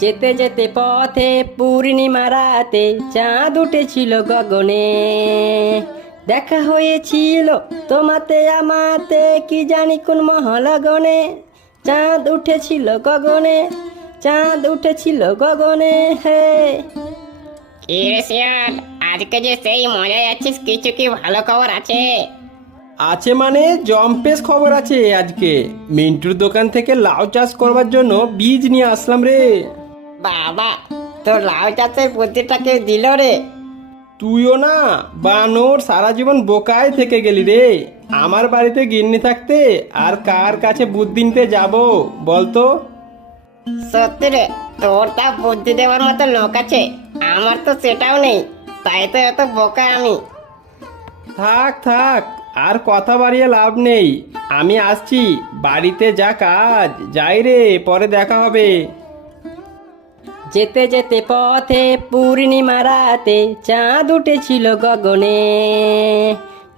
যেতে যেতে পথে পূর্ণিমা রাতে চাঁদ উঠেছিল গগনে। দেখা হয়েছিল তোমাতে আমাতে কি জানি কোন মহলগনে। চাঁদ উঠেছিল গগনে চাঁদ উঠেছিল গগনে হে। কি রে শিয়াল আজকে যে সেই মজায় আছিস কিছু কি ভালো খবর আছে? আছে মানে জম্পেস খবর আছে আজকে। মিন্টুর দোকান থেকে লাউ চাষ করবার জন্য বীজ নিয়ে আসলাম রে। বাবা তোর লাউ চাষের বুদ্ধিটাকে দিল রে? তুইও না বানর সারা জীবন বোকায় থেকে গেলি রে। আমার বাড়িতে গিন্নি থাকতে আর কার কাছে বুদ্ধি নিতে যাব বলতো? সত্যি রে তোর তা বুদ্ধি দেওয়ার মতো লোক আছে আমার তো সেটাও নেই তাই তো এত বোকা আমি। থাক থাক আর কথা বাড়িয়ে লাভ নেই। আমি আসছি বাড়িতে যা কাজ যাই রে পরে দেখা হবে। যেতে যেতে পথে পূর্ণিমা রাতে চাঁদ উঠেছিল গগনে।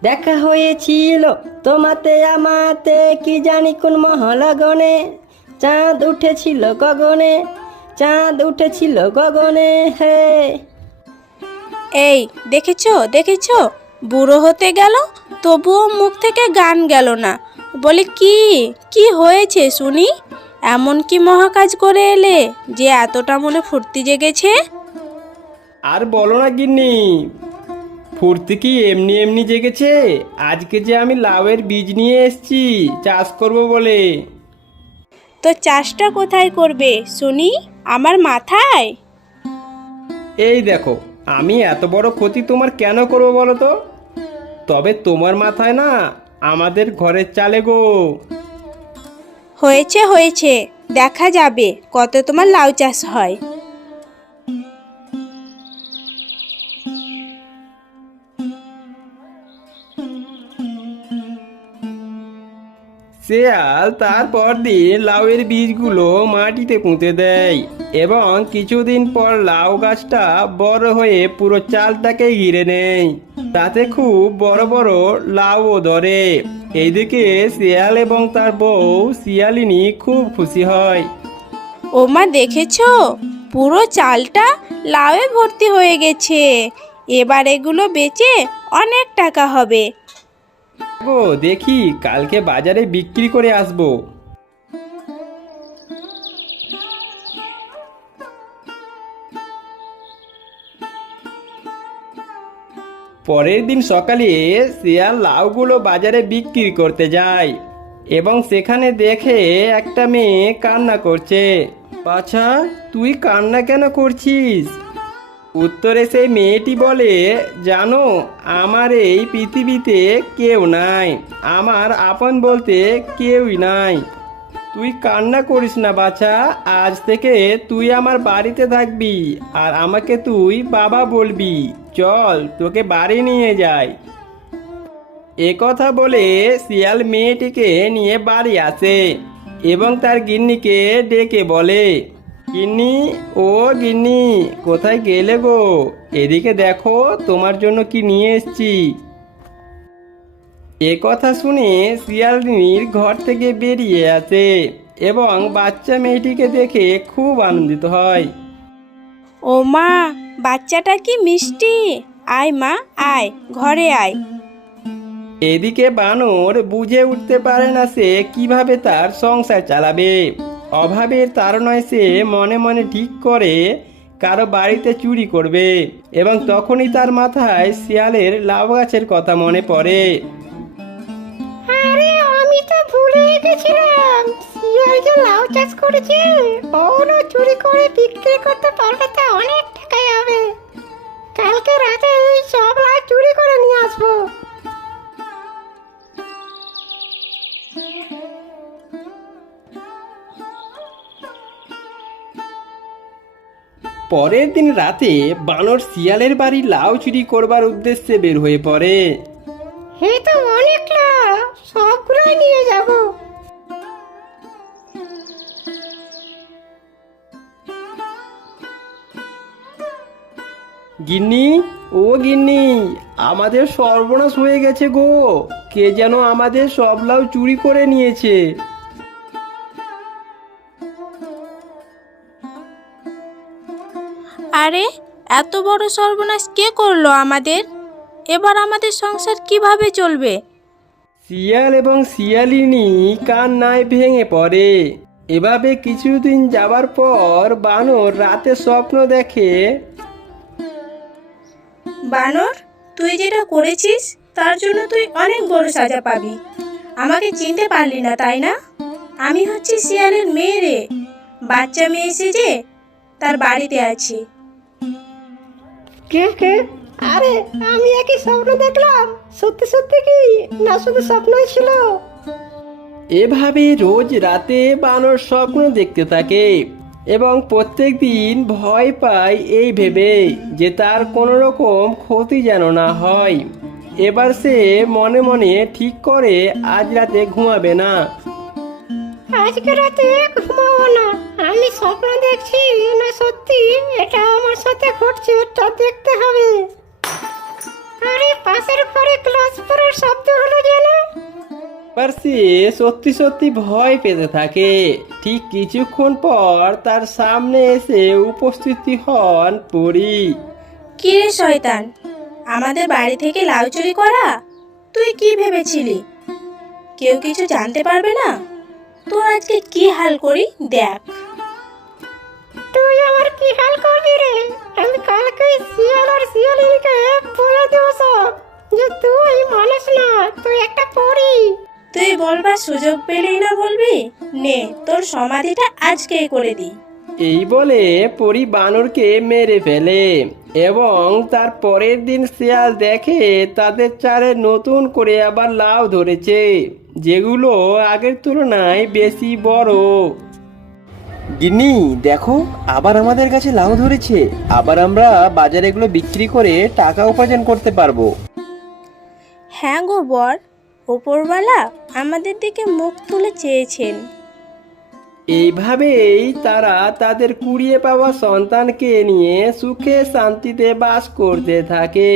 দেখা হয়েছিল তোমাতে আমাতে, কি জানি কোন মহলগনে। চাঁদ উঠেছিল গগনে, চাঁদ উঠেছিল গগনে, হে। এই, দেখেছ দেখেছ? বুড়ো হতে গেল, তবুও মুখ থেকে গান গেল না। বলে, কি? কি হয়েছে, শুনি? এমন কি মহাকাজ করে এলে যে এতটা মনে ফুর্তি জেগেছে? আর বলো না গিন্নি ফুর্তি কি এমনি এমনি জেগেছে? আজকে যে আমি লাউয়ের বীজ নিয়ে এসেছি চাষ করব বলে। তো চাষটা কোথায় করবে শুনি? আমার মাথায়? এই দেখো আমি এত বড় ক্ষতি তোমার কেন করব বলো তো? তবে তোমার মাথায় না আমাদের ঘরের চালে গো। হয়েছে হয়েছে। দেখা যাবে কত তোমার লাউ চাষ হয়। শেয়াল তারপর দিন লাউয়ের বীজগুলো মাটিতে পুঁতে দেয় এবং কিছুদিন পর লাউ গাছটা বড় হয়ে পুরো চালটাকে ঘিরে নেয়। তাতে খুব বড় বড় লাউও ধরে। এইদিকে শিয়াল এবং তার বউ শিয়ালিনী খুব খুশি হয়। ওমা দেখেছ? পুরো চালটা লাউয়ে ভর্তি হয়ে গেছে। এবার এগুলো বেচে অনেক টাকা হবে। গো দেখি কালকে বাজারে বিক্রি করে আসব। পরের দিন সকালে শিয়াল লাউগুলো বাজারে বিক্রি করতে যায় এবং সেখানে দেখে একটা মেয়ে কান্না করছে। পাছা তুই কান্না কেন করছিস? উত্তরে সেই মেয়েটি বলে, জানো, আমার এই পৃথিবীতে কেউ নাই, আমার আপন বলতে কেউই নাই। তুই কান্না করিস না, বাছা। আজ থেকে তুই আমার বাড়িতে থাকবি আর আমাকে তুই বাবা বলবি। চল, তোকে বাড়ি নিয়ে যাই। এ কথা বলে শিয়াল মেয়েটিকে নিয়ে বাড়ি আসে এবং তার গিন্নিকে ডেকে বলে, গিন্নি, ও গিন্নি, কোথায় গেলে গো? এদিকে দেখো, তোমার জন্য কি নিয়ে এসেছি। এ কথা শুনে শিয়ালিনীর ঘর থেকে বেরিয়ে আসে এবং বাচ্চা মেয়েটিকে দেখে খুব আনন্দিত হয়। ও মা বাচ্চাটা কি মিষ্টি? আয় মা আয় ঘরে আয়। এদিকে বানর বুঝে উঠতে পারে না সে কীভাবে তার সংসার চালাবে। অভাবের তাড়নায় সে মনে মনে ঠিক করে কারও বাড়িতে চুরি করবে এবং তখনই তার মাথায় শিয়ালের লাউ গাছের কথা মনে পড়ে। ভুলে গেছিলাম। লাউ চাষ করেছে। চুরি করে বিক্রি করতে অনেক কালকে রাতে এই সব লাউ চুরি করে নিয়ে আসব। পরের দিন রাতে বানর শিয়ালের বাড়ি লাউ চুরি করবার উদ্দেশ্যে বের হয়ে পড়ে। হে তো অনেক সবগুলোই নিয়ে যাব। গিন্নি ও গিন্নি আমাদের সর্বনাশ হয়ে গেছে গো। কে যেন আমাদের সব লাউ চুরি করে নিয়েছে। আরে এত বড় সর্বনাশ কে করল আমাদের? এবার আমাদের সংসার কীভাবে চলবে? শিয়াল এবং শিয়ালিনী কান্নায় ভেঙে পড়ে। এভাবে কিছুদিন যাবার পর বানর রাতে স্বপ্ন দেখে। বানর তুই যেটা করেছিস তার জন্য তুই অনেক বড় সাজা পাবি। আমাকে চিনতে পারলি না তাই না? আমি হচ্ছি শিয়ালের মেয়ে রে। বাচ্চা মেয়ে এসে যে তার বাড়িতে আছি। কে কে? আরে আমি একই স্বপ্ন দেখলাম। সত্যি সত্যি কি? না শুধু স্বপ্নই ছিল। এভাবে রোজ রাতে বানর স্বপ্ন দেখতে থাকে এবং প্রত্যেক দিন ভয় পায় এই ভেবে যে তার কোনো রকম ক্ষতি যেন না হয়। এবার সে মনে মনে ঠিক করে আজ রাতে ঘুমাবে না। আজকে রাতে ঘুমাবো না। আমি স্বপ্ন দেখছি না সত্যি এটা আমার সাথে ঘটছে তা দেখতে হবে। আরে পাশের ঘরে ক্লাস পড়ার শব্দ হলো যেন। এবার সে সত্যি সত্যি ভয় পেতে থাকে। ঠিক কিছুক্ষণ পর তার সামনে এসে উপস্থিতি হন পরী। কি রে শয়তান? আমাদের বাড়ি থেকে লাউ চুরি করা? তুই কি ভেবেছিলি? কেউ কিছু জানতে পারবে না? তোর আজকে কি হাল করি? দেখ। তুই আমার কি হাল করবি রে? আমি কালকে শিয়াল আর শিয়ালিনীকে বলে দেবো সব। যে তুই মানুষ না তুই একটা পরী। তুই বলবার সুযোগ পেলেই না বলবি? নে তোর সমাধিটা আজকেই করে দিই এই বলে পরি বানরকে মেরে ফেলে এবং তার পরের দিন শিয়াল দেখে তাদের চারে নতুন করে আবার লাউ ধরেছে যেগুলো আগের তুলনায় বেশি বড়। গিন্নি দেখো আবার আমাদের কাছে লাউ ধরেছে। আবার আমরা বাজারে এগুলো বিক্রি করে টাকা উপার্জন করতে পারব। হ্যাঁ গো বর ওপরওয়ালা আমাদের দিকে মুখ তুলে চেয়েছেন। এইভাবেই তারা তাদের কুড়িয়ে পাওয়া সন্তানকে নিয়ে সুখে শান্তিতে বাস করতে থাকে।